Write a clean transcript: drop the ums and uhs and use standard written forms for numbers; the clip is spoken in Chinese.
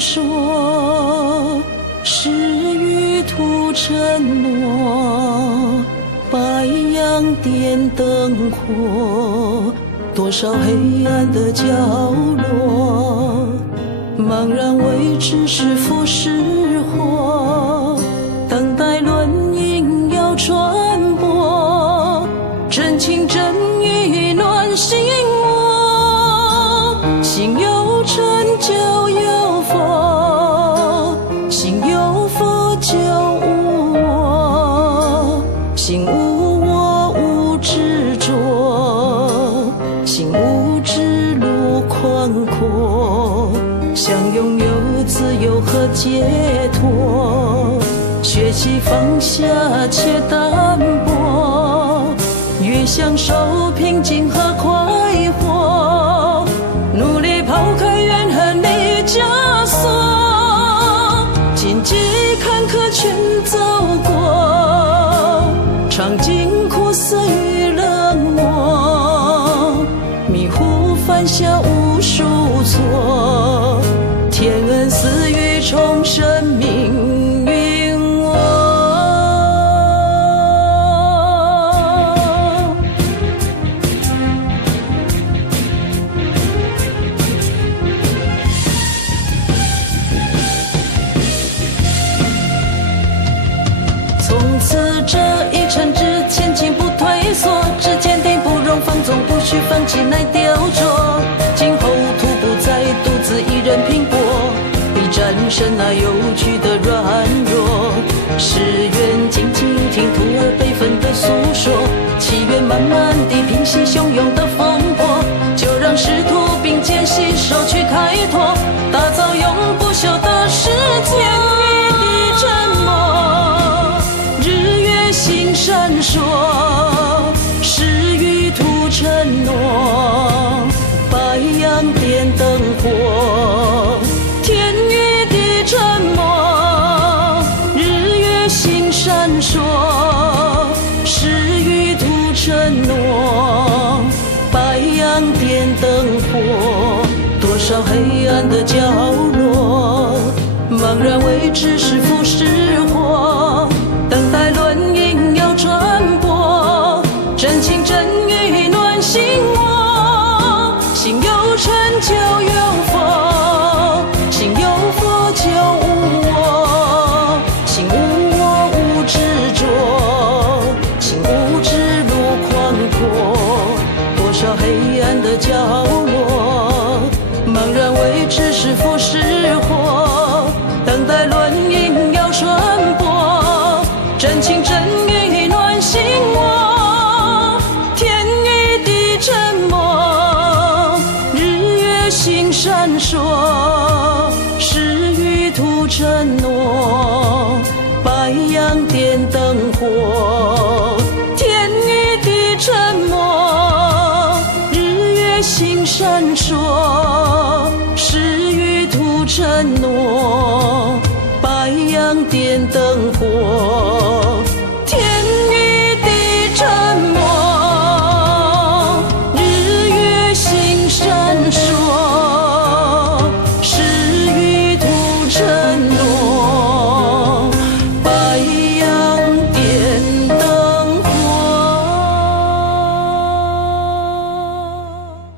说，誓与土承诺，白杨点灯火，多少黑暗的角落，茫然未知是福是祸，等待轮影要传播，真情真意暖心窝，心有诚就有佛，心有佛就无我，心无我无执着，心无之路宽阔，想拥有自由和解脱，学习放下且淡泊，越享受平静和快活，努力抛开怨恨离枷锁，荆棘坎坷全走过，尝尽苦涩与冷漠，迷糊犯下无数错，天恩赐予重生命运我。从此这一程只前进不退缩，只坚定不容放纵，不许放弃来雕琢，今后徒步再独自一人拼搏，必战胜那有趣的软弱，誓愿静静听徒儿悲愤的诉说，祈愿慢慢地平息汹涌的风波，就让师徒并肩携手去开拓，打造永不朽的世界。天与地沉默，日月星闪烁，誓与土承诺，白杨点灯火，天与地沉默，日月星闪烁，誓与土承诺，白杨点灯火，多少黑暗的角落，茫然未知是福是祸，等待轮影要传播，真情真意暖心窝，心有诚就有佛，心有佛就无我，心无我无执着，心无之路宽阔，多少黑暗的角落，茫然未知是福是祸，等待轮影要传播，真情真意暖心窝，天与地沉默，日月星闪烁，誓与土承诺，白杨点灯火，天与地沉默，日月星闪烁，誓与土承诺，白杨点灯火，天与地沉默，日月星闪烁，誓与土承诺。